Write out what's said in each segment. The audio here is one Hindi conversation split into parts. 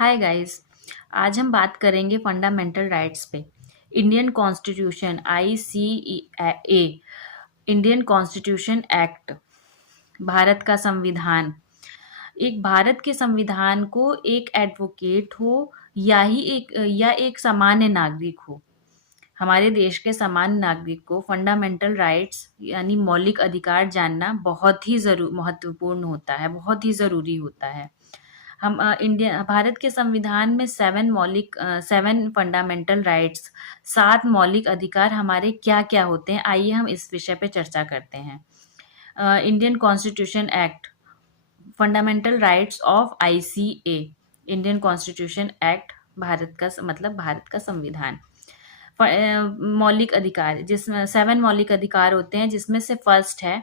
Hi guys. आज हम बात करेंगे फंडामेंटल राइट्स पे। Indian constitution ICA, Indian constitution act, Bharat का संविधान। एक भारत के संविधान को एक एडवोकेट हो या एक सामान्य नागरिक हो, हमारे देश के सामान्य नागरिक को फंडामेंटल राइट्स यानी मौलिक अधिकार जानना बहुत ही महत्वपूर्ण होता है, बहुत ही ज़रूरी होता है। हम इंडिया भारत के संविधान में 7 फंडामेंटल राइट्स, 7 मौलिक अधिकार हमारे क्या-क्या होते हैं, आइए हम इस विषय पे चर्चा करते हैं। Indian constitution act, fundamental rights of ICA, Indian constitution act, Bharat का मतलब भारत का संविधान। मौलिक अधिकार, जिसमें 7 मौलिक अधिकार होते हैं, जिसमें से फर्स्ट है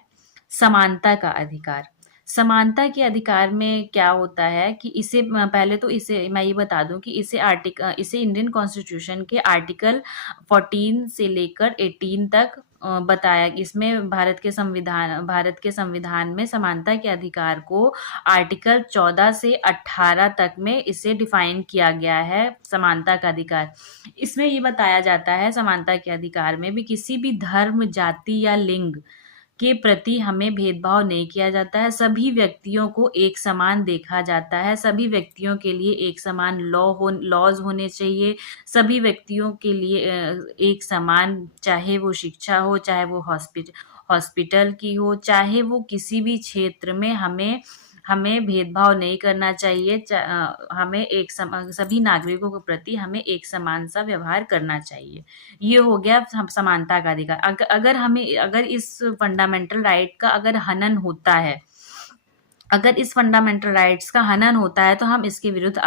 समानता का अधिकार। समानता के अधिकार में क्या होता है कि पहले तो इसे मैं ये बता दूं कि इसे इंडियन कॉन्स्टिट्यूशन के आर्टिकल 14 से लेकर 18 तक बताया। इसमें भारत के संविधान में समानता के अधिकार को आर्टिकल 14 से 18 तक में इसे डिफाइन किया गया है, समानता का अधिकार। इसमें ये बताया जाता है समानता के अधिकार में भी किसी भी धर्म, जाति या लिंग के प्रति हमें भेदभाव नहीं किया जाता है। सभी व्यक्तियों को एक समान देखा जाता है। सभी व्यक्तियों के लिए एक समान लॉज होने चाहिए। सभी व्यक्तियों के लिए एक समान, चाहे वो शिक्षा हो, चाहे वो हॉस्पिटल की हो, चाहे वो किसी भी क्षेत्र में, हमें हमें भेदभाव नहीं करना चाहिए। सभी नागरिकों के प्रति हमें एक समान सा व्यवहार करना चाहिए। ये हो गया समानता का अधिकार। अगर इस फंडामेंटल राइट का हनन होता है, अगर इस फंडामेंटल राइट्स का हनन होता है, तो हम इसके विरुद्ध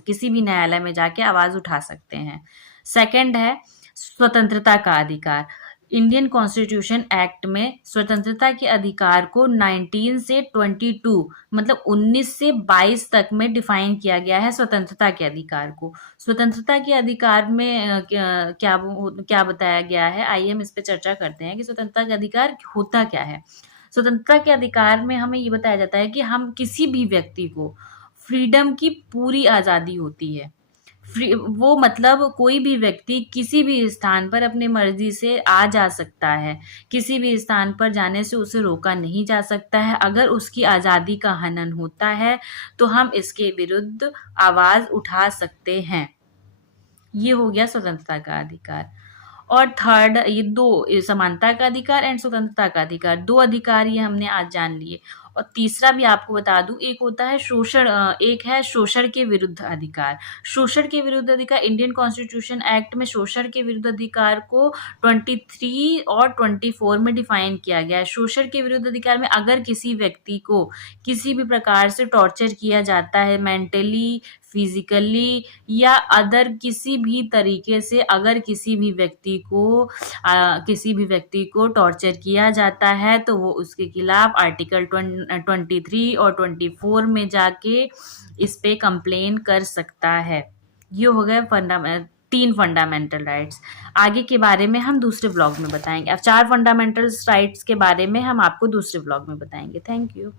किसी भी न्यायालय में जाके आवाज उठा सकते हैं। सेकंड है स्वतंत्रता का अधिकार। इंडियन कॉन्स्टिट्यूशन एक्ट में स्वतंत्रता के अधिकार को 19 से 22 मतलब 19 से 22 तक में डिफाइन किया गया है। स्वतंत्रता के अधिकार को, स्वतंत्रता के अधिकार में क्या बताया गया है, आइए हम इस पे चर्चा करते हैं कि स्वतंत्रता का अधिकार होता क्या है। स्वतंत्रता के अधिकार में हमें ये बताया जाता है कि हम किसी भी व्यक्ति को फ्रीडम की पूरी आज़ादी होती है। वो मतलब कोई भी व्यक्ति किसी भी स्थान पर अपनी मर्जी से आ जा सकता है। किसी भी स्थान पर जाने से उसे रोका नहीं जा सकता है। अगर उसकी आज़ादी का हनन होता है, तो हम इसके विरुद्ध आवाज़ उठा सकते हैं। ये हो गया स्वतंत्रता का अधिकार। और थर्ड, ये समानता का अधिकार एंड स्वतंत्रता का अधिकार, 2 अधिकार ये हमने आज जान लिए। और तीसरा भी आपको बता दूं, एक है शोषण के विरुद्ध अधिकार। शोषण के विरुद्ध अधिकार, इंडियन कॉन्स्टिट्यूशन एक्ट में शोषण के विरुद्ध अधिकार को 23 और 24 में डिफाइन किया गया है। शोषण के विरुद्ध अधिकार में अगर किसी व्यक्ति को किसी भी प्रकार से टॉर्चर किया जाता है, मेंटली, फिजिकली या अदर किसी भी तरीके से, अगर किसी भी व्यक्ति को टॉर्चर किया जाता है, तो वो उसके खिलाफ आर्टिकल 23 और 24 में जाके इस पे कंप्लेन कर सकता है। ये हो गए 3 फंडामेंटल राइट्स। आगे के बारे में हम दूसरे ब्लॉग में बताएंगे। अब 4 फंडामेंटल राइट्स के बारे में हम आपको दूसरे ब्लॉग में बताएंगे। Thank you.